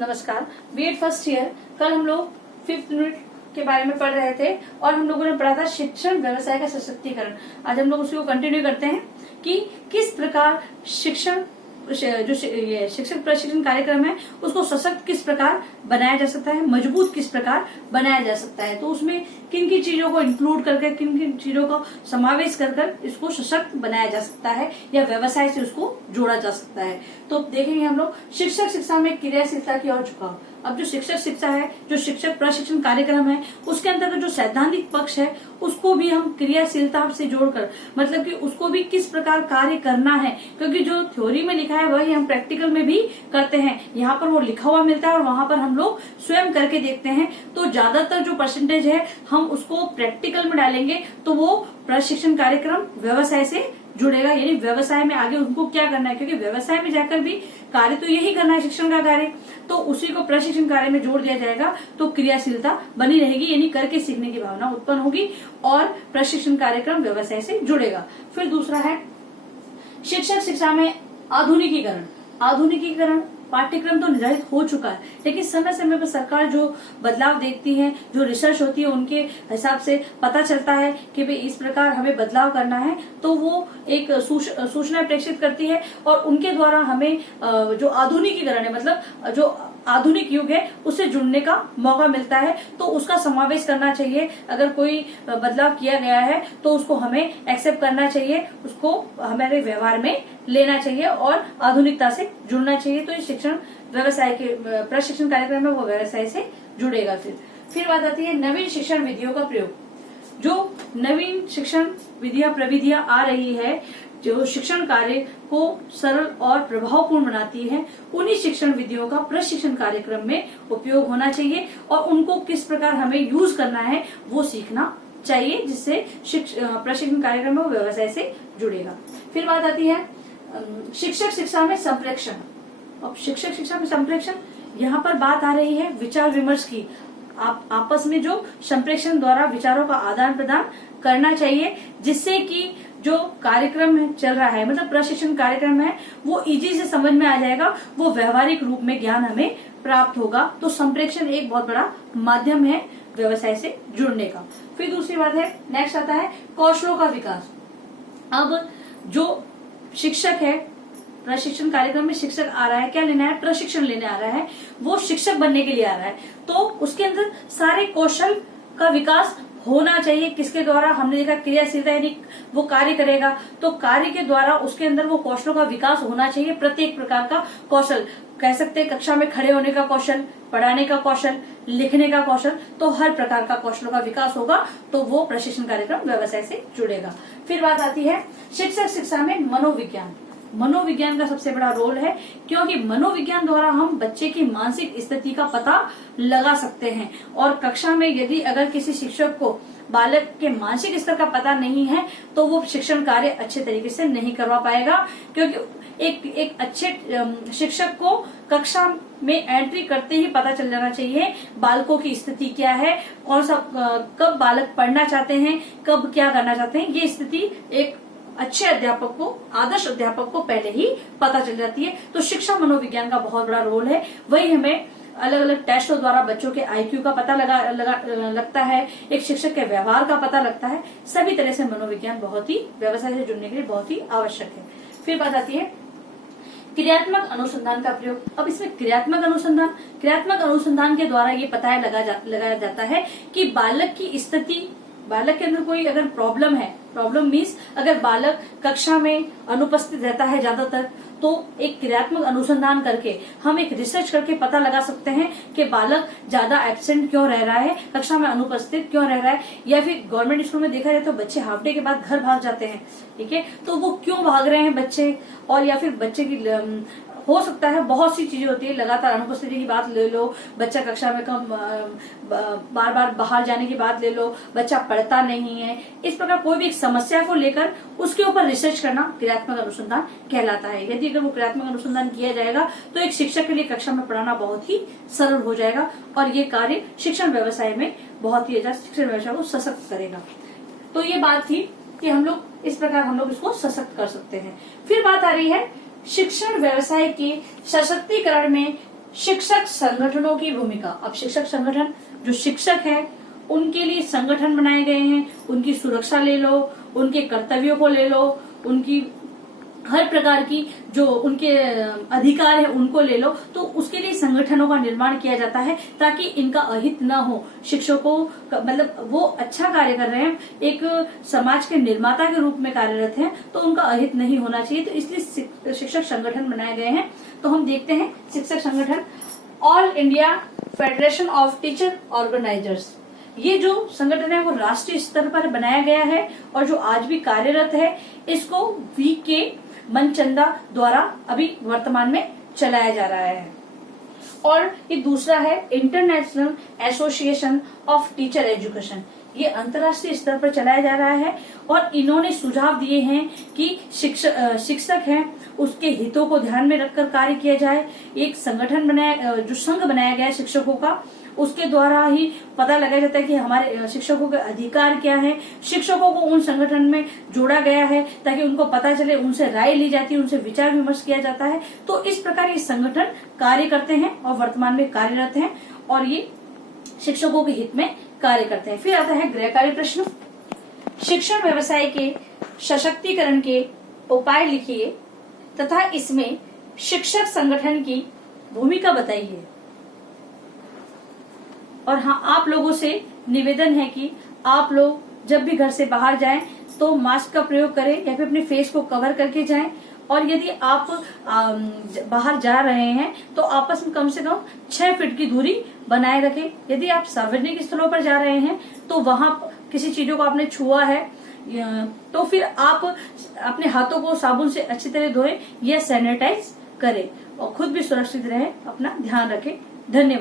नमस्कार। BEd first year कल हम लोग 5th यूनिट के बारे में पढ़ रहे थे और हम लोगों ने पढ़ा था शिक्षण व्यवसाय का सशक्तिकरण। आज हम लोग उसको कंटिन्यू करते हैं कि किस प्रकार शिक्षण जो ये शिक्षक प्रशिक्षण कार्यक्रम है उसको सशक्त किस प्रकार बनाया जा सकता है, मजबूत किस प्रकार बनाया जा सकता है। तो उसमें किन किन चीजों को इंक्लूड करके, किन किन चीजों को समावेश कर इसको सशक्त बनाया जा सकता है या व्यवसाय से उसको जोड़ा जा सकता है। तो देखेंगे हम लोग शिक्षक शिक्षा में क्रियाशीलता की ओर झुकाव। अब जो शिक्षक शिक्षा है, जो शिक्षक प्रशिक्षण कार्यक्रम है, उसके अंतर्गत जो सैद्धांतिक पक्ष है उसको भी हम क्रियाशीलता से जोड़कर, मतलब कि उसको भी किस प्रकार कार्य करना है, क्योंकि जो थ्योरी में लिखा है वही हम प्रैक्टिकल में भी करते हैं। यहाँ पर वो लिखा हुआ मिलता है और वहां पर हम लोग स्वयं करके देखते हैं। तो ज्यादातर जो परसेंटेज है हम उसको प्रैक्टिकल में डालेंगे तो वो प्रशिक्षण कार्यक्रम व्यवसाय से जुड़ेगा, यानी व्यवसाय में आगे उनको क्या करना है, क्योंकि व्यवसाय में जाकर भी कार्य तो यही करना है, शिक्षण का कार्य, तो उसी को प्रशिक्षण कार्य में जोड़ दिया जाएगा तो क्रियाशीलता बनी रहेगी, यानी करके सीखने की भावना उत्पन्न होगी और प्रशिक्षण कार्यक्रम व्यवसाय से जुड़ेगा। फिर दूसरा है शिक्षक शिक्षा में आधुनिकीकरण। आधुनिकीकरण पाठ्यक्रम तो निर्धारित हो चुका है, लेकिन समय समय पर सरकार जो बदलाव देखती है, जो रिसर्च होती है, उनके हिसाब से पता चलता है कि भाई इस प्रकार हमें बदलाव करना है, तो वो एक सूचना प्रेषित करती है और उनके द्वारा हमें जो आधुनिकीकरण है, मतलब जो आधुनिक युग है उससे जुड़ने का मौका मिलता है। तो उसका समावेश करना चाहिए। अगर कोई बदलाव किया गया है तो उसको हमें एक्सेप्ट करना चाहिए, उसको हमारे व्यवहार में लेना चाहिए और आधुनिकता से जुड़ना चाहिए। तो इस शिक्षण व्यवसाय के प्रशिक्षण कार्यक्रम में वो व्यवसाय से जुड़ेगा। फिर बात आती है नवीन शिक्षण विधियों का प्रयोग। जो नवीन शिक्षण विधियां प्रविधियां आ रही है जो शिक्षण कार्य को सरल और प्रभावपूर्ण बनाती है, उन्हीं शिक्षण विधियों का प्रशिक्षण कार्यक्रम में उपयोग होना चाहिए और उनको किस प्रकार हमें यूज करना है वो सीखना चाहिए, जिससे प्रशिक्षण कार्यक्रम में वो व्यवसाय से जुड़ेगा। फिर बात आती है शिक्षक शिक्षा में संप्रेक्षण। अब शिक्षक शिक्षा में संप्रेक्षण, यहाँ पर बात आ रही है विचार विमर्श की। आप आपस में जो संप्रेषण द्वारा विचारों का आदान प्रदान करना चाहिए, जिससे कि जो कार्यक्रम चल रहा है, मतलब प्रशिक्षण कार्यक्रम है, वो इजी से समझ में आ जाएगा, वो व्यवहारिक रूप में ज्ञान हमें प्राप्त होगा। तो संप्रेषण एक बहुत बड़ा माध्यम है व्यवसाय से जुड़ने का। फिर दूसरी बात है, नेक्स्ट आता है कौशलों का विकास। अब जो शिक्षक है, प्रशिक्षण कार्यक्रम में शिक्षक आ रहा है, क्या लेना है, प्रशिक्षण लेने आ रहा है, वो शिक्षक बनने के लिए आ रहा है, तो उसके अंदर सारे कौशल का विकास होना चाहिए। किसके द्वारा, हमने देखा क्रियाशीलता, यानी वो कार्य करेगा तो कार्य के द्वारा उसके अंदर वो कौशलों का विकास होना चाहिए। प्रत्येक प्रकार का कौशल, कह सकते हैं कक्षा में खड़े होने का कौशल, पढ़ाने का कौशल, लिखने का कौशल, तो हर प्रकार का कौशलों का विकास होगा तो वो प्रशिक्षण कार्यक्रम व्यवसाय से जुड़ेगा। फिर बात आती है शिक्षक शिक्षा में मनोविज्ञान। मनोविज्ञान का सबसे बड़ा रोल है, क्योंकि मनोविज्ञान द्वारा हम बच्चे की मानसिक स्थिति का पता लगा सकते हैं। और कक्षा में यदि अगर किसी शिक्षक को बालक के मानसिक स्तर का पता नहीं है तो वो शिक्षण कार्य अच्छे तरीके से नहीं करवा पाएगा, क्योंकि एक अच्छे शिक्षक को कक्षा में एंट्री करते ही पता चल जाना चाहिए बालकों की स्थिति क्या है, कौन सा कब बालक पढ़ना चाहते हैं, कब क्या करना चाहते हैं। ये स्थिति एक अच्छे अध्यापक को, आदर्श अध्यापक को पहले ही पता चल जाती है। तो शिक्षा मनोविज्ञान का बहुत बड़ा रोल है। वही हमें अलग अलग टेस्टों द्वारा बच्चों के आईक्यू का पता लगता है, एक शिक्षक के व्यवहार का पता लगता है। सभी तरह से मनोविज्ञान बहुत ही व्यवसाय से जुड़ने के लिए बहुत ही आवश्यक है। फिर बात आती है क्रियात्मक अनुसंधान का प्रयोग। अब इसमें क्रियात्मक अनुसंधान के द्वारा ये पता लगाया जाता है कि बालक की स्थिति, बालक के अंदर कोई अगर प्रॉब्लम है, प्रॉब्लम मीन्स अगर बालक कक्षा में अनुपस्थित रहता है ज्यादातर, तो एक क्रियात्मक अनुसंधान करके हम एक रिसर्च करके पता लगा सकते हैं कि बालक ज्यादा एब्सेंट क्यों रह रहा है, कक्षा में अनुपस्थित क्यों रह रहा है। या फिर गवर्नमेंट स्कूल में देखा जाए तो बच्चे हाफ डे के बाद घर भाग जाते हैं, ठीक है, तो वो क्यों भाग रहे हैं बच्चे, और या फिर बच्चे की हो सकता है बहुत सी चीजें होती है, लगातार अनुपस्थिति की बात ले लो, बच्चा कक्षा में कम बार बार बाहर जाने की बात ले लो, बच्चा पढ़ता नहीं है, इस प्रकार कोई भी एक समस्या को लेकर उसके ऊपर रिसर्च करना क्रियात्मक अनुसंधान कहलाता है। यदि अगर वो क्रियात्मक अनुसंधान किया जाएगा तो एक शिक्षक के लिए कक्षा में पढ़ाना बहुत ही सरल हो जाएगा और ये कार्य शिक्षण व्यवसाय में बहुत ही शिक्षण व्यवसाय को सशक्त करेगा। तो ये बात थी कि हम लोग इस प्रकार हम लोग इसको सशक्त कर सकते हैं। फिर बात आ रही है शिक्षण व्यवसाय के सशक्तिकरण में शिक्षक संगठनों की भूमिका। अब शिक्षक संगठन, जो शिक्षक है उनके लिए संगठन बनाए गए हैं, उनकी सुरक्षा ले लो, उनके कर्तव्यों को ले लो, उनकी हर प्रकार की जो उनके अधिकार है उनको ले लो, तो उसके लिए संगठनों का निर्माण किया जाता है ताकि इनका अहित न हो। शिक्षकों मतलब वो अच्छा कार्य कर रहे हैं, एक समाज के निर्माता के रूप में कार्यरत हैं, तो उनका अहित नहीं होना चाहिए, तो इसलिए शिक्षक संगठन बनाए गए हैं। तो हम देखते हैं शिक्षक संगठन, all India federation of teacher organisers. ये जो संगठन है वो राष्ट्रीय स्तर पर बनाया गया है और जो आज भी कार्यरत है, इसको वी.के. मनचंदा द्वारा अभी वर्तमान में चलाया जा रहा है। और ये दूसरा है international association of teacher education. ये अंतर्राष्ट्रीय स्तर पर चलाया जा रहा है और इन्होंने सुझाव दिए हैं कि शिक्षक हैं उसके हितों को ध्यान में रखकर कार्य किया जाए। एक संगठन बनाया, जो संघ बनाया गया है शिक्षकों का, उसके द्वारा ही पता लगाया जाता है कि हमारे शिक्षकों के अधिकार क्या है। शिक्षकों को उन संगठन में जोड़ा गया है ताकि उनको पता चले, उनसे राय ली जाती है, उनसे विचार विमर्श किया जाता है। तो इस प्रकार ये संगठन कार्य करते हैं और वर्तमान में कार्यरत हैं और ये शिक्षकों के हित में कार्य करते हैं। फिर आता है गृहकार्य प्रश्न। शिक्षण व्यवसाय के सशक्तिकरण के उपाय लिखिए तथा इसमें शिक्षक संगठन की भूमिका बताइए। और हाँ, आप लोगों से निवेदन है कि आप लोग जब भी घर से बाहर जाएं तो मास्क का प्रयोग करें या फिर अपने फेस को कवर करके जाएं। और यदि आप बाहर जा रहे हैं तो आपस में कम से कम 6 फीट की दूरी बनाए रखें। यदि आप सार्वजनिक स्थलों पर जा रहे हैं तो वहां किसी चीजों को आपने छुआ है तो फिर आप अपने हाथों को साबुन से अच्छी तरह धोएं या सैनिटाइज करें और खुद भी सुरक्षित रहें। अपना ध्यान रखें। धन्यवाद।